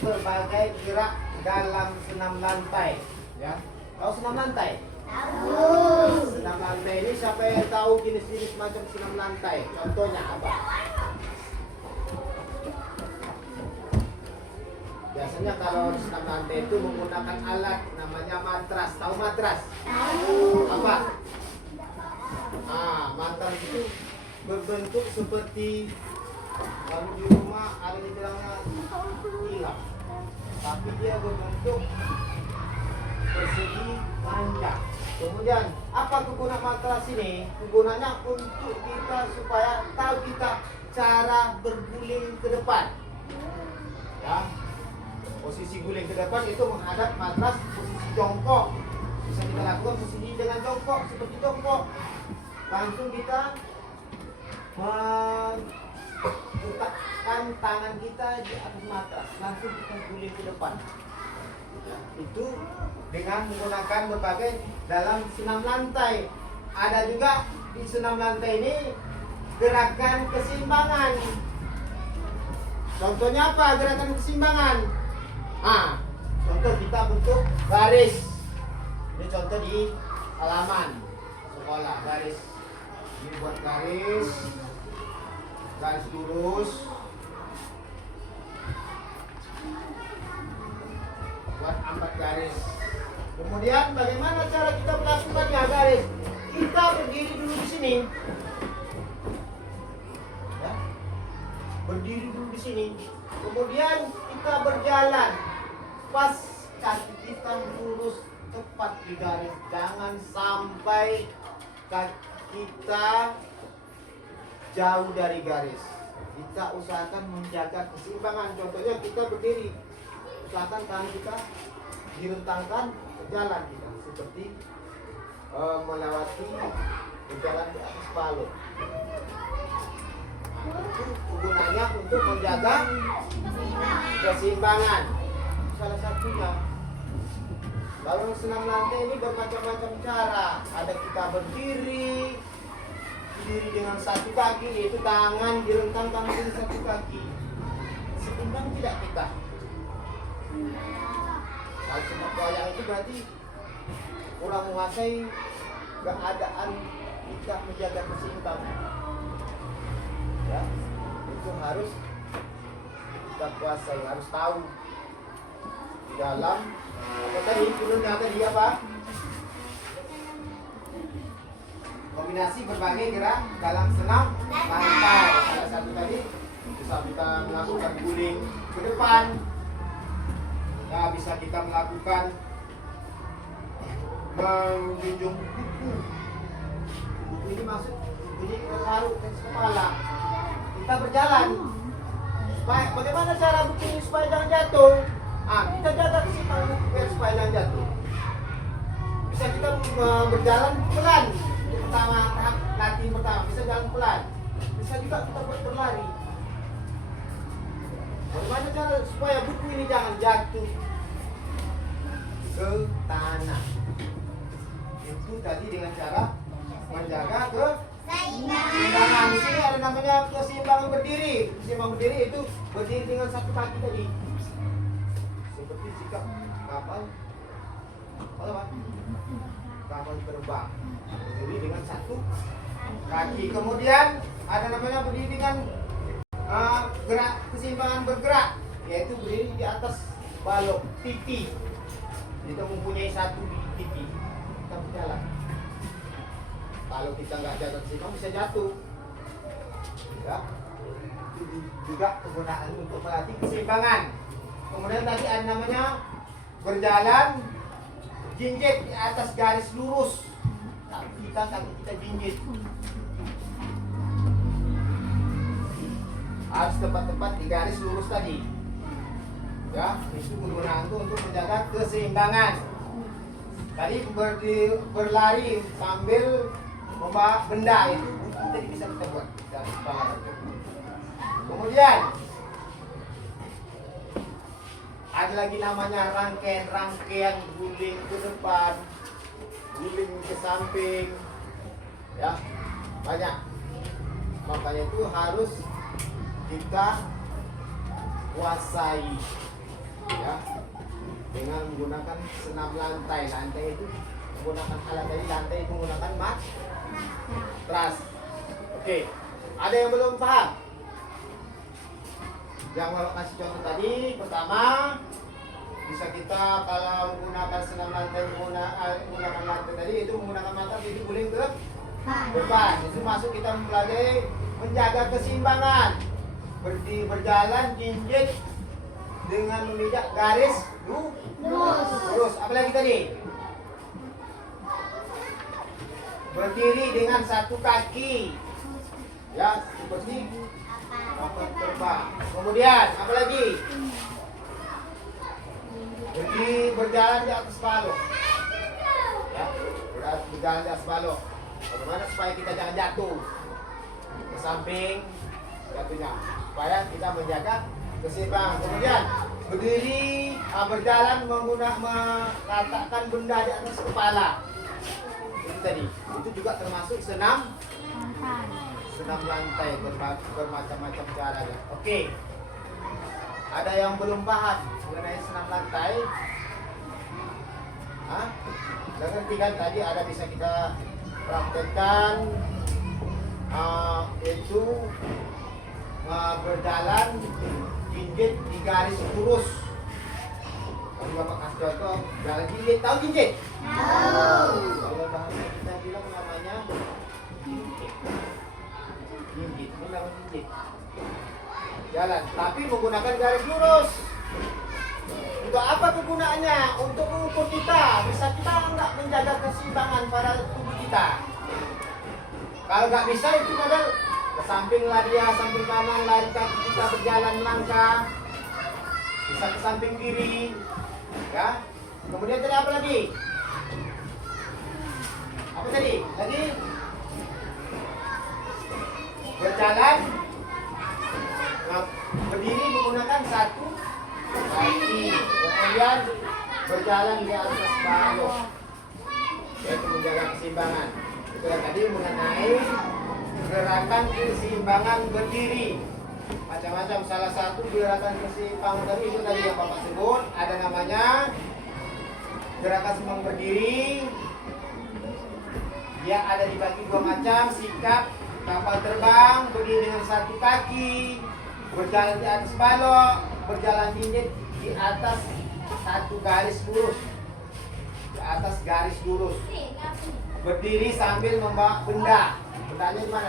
berbagai gerak dalam senam lantai. Ya, tahu senam lantai? Tahu. Senam lantai ini siapa yang tahu jenis-jenis macam senam lantai? Contohnya apa? Biasanya kalau senam lantai itu menggunakan alat namanya matras. Tahu matras? Tahu. Apa? Matras itu berbentuk seperti kalau di rumah ada yang bilangnya hilang, tapi dia berbentuk persegi panjang. Kemudian apa kegunaan matras ini? Kegunaannya untuk kita supaya tahu kita cara berguling ke depan. Ya, posisi guling ke depan itu menghadap matras, posisi jongkok. Bisa kita lakukan posisi dengan jongkok seperti jongkok. Langsung kita meletakkan tangan kita di atas matras, langsung kita guling ke depan. Itu dengan menggunakan berbagai dalam senam lantai. Ada juga di senam lantai ini gerakan keseimbangan. Contohnya apa gerakan keseimbangan? Contoh kita bentuk baris. Ini contoh di halaman sekolah, baris. Ini buat garis lurus, buat 4 garis. Kemudian bagaimana cara kita melakukannya garis? Kita berdiri dulu di sini, ya. Berdiri dulu di sini. Kemudian kita berjalan, pas kaki kita lurus tepat di garis. Jangan sampai kaki kita jauh dari garis. Kita usahakan menjaga keseimbangan. Contohnya kita berdiri, usahakan tangan kita direntangkan ke jalan kita seperti melewati berjalan di atas balon. Itu gunanya untuk menjaga keseimbangan. Salah satunya. Kalau senam lantai ini bermacam-macam cara. Ada kita berdiri dengan satu kaki, yaitu tangan direntangkan di satu kaki. Seimbang tidak kita? Kalau senam goyang itu berarti kurang menguasai keadaan kita menjaga keseimbangan. Ya, itu harus kita kuasai, harus tahu di dalam apa tadi turunnya tadi apa? Kombinasi berbagai gerak dalam senam lantai. Salah satu tadi bisa kita melakukan guling ke depan. Ya, bisa kita melakukan menjunjung buku. Buku ini maksud bunyi terharu ke kepala. Kita berjalan. Bagaimana cara buku ini supaya jangan jatuh? Kita jaga keseimbangan buku supaya jangan jatuh. Bisa kita berjalan pelan. Pertama, tahap latihan pertama bisa jalan pelan, bisa juga kita berlari. Bagaimana cara supaya buku ini jangan jatuh ke tanah? Itu tadi dengan cara menjaga keseimbangan. Di sini ada namanya keseimbangan berdiri. Keseimbangan berdiri itu berdiri dengan satu kaki tadi, seperti sikap kapal terbang. Berdiri dengan satu kaki. Kemudian ada namanya berdiri dengan gerak keseimbangan bergerak, yaitu berdiri di atas balok pipi. Kita mempunyai satu pipi, kita berjalan. Kalau kita nggak jaga keseimbangan bisa jatuh. Ya, itu juga kegunaan untuk melatih keseimbangan. Kemudian tadi ada namanya berjalan jinjit di atas garis lurus. Kaki kita jinjit. Harus tepat-tepat di garis lurus tadi. Ya, itu kegunaan itu untuk menjaga keseimbangan. Tadi berlari sambil membawa benda itu tadi bisa kita buat. Kemudian ada lagi namanya rangkaian guling ke depan, guling ke samping, ya banyak. Makanya itu harus kita kuasai. ya, dengan menggunakan senam lantai. Lantai itu menggunakan alat dari lantai itu menggunakan matras. Oke, ada yang belum paham? Yang Bapak kasih contoh tadi, pertama bisa kita kalau menggunakan senam lantai menggunakan lantai tadi itu menggunakan matras itu boleh ke depan. Itu masuk kita mempelajari menjaga keseimbangan, berjalan jinjit dengan memijak garis lurus. Apalagi tadi? Berdiri dengan satu kaki, ya seperti kapal terbang. Kemudian apa lagi? Berjalan di atas balok, ya, berjalan di atas balok. Bagaimana supaya kita jangan jatuh ke samping jatuhnya, supaya kita menjaga keseimbangan. Kemudian berdiri, berjalan meletakkan benda di atas kepala. Itu tadi, itu juga termasuk senam lantai bermacam-macam caranya. Oke, ada yang belum paham mengenai senam lantai? Ngerti kan tadi ada bisa kita praktekkan, itu berjalan jinjit di garis lurus. Kalau Bapak kasih contoh, jalan jinjit, tahu jinjit? Tahu. Kalau bahasa kita bilang namanya jinjit. Jinjit, ini namanya jinjit. Jalan, tapi menggunakan garis lurus. Untuk apa kegunaannya? Untuk mengukur kita, bisa kita nggak menjaga keseimbangan pada tubuh kita. Kalau nggak bisa itu padahal ke samping lah dia, samping kanan lari kaki kita berjalan melangkah, bisa ke samping kiri, ya. Kemudian tadi apa lagi? Apa tadi? Tadi berjalan, berdiri menggunakan satu kaki, kemudian berjalan di atas balok, yaitu menjaga keseimbangan. Itu yang tadi mengenai gerakan keseimbangan berdiri. Macam-macam, salah satu gerakan keseimbangan tadi itu tadi yang Bapak sebut, ada namanya gerakan keseimbangan berdiri. Dia ada dibagi dua macam, sikap kapal terbang, berdiri dengan satu kaki, berjalan di atas balok, berjalan jinjit di atas satu garis lurus, di atas garis lurus, berdiri sambil membawa benda. Bendanya di mana?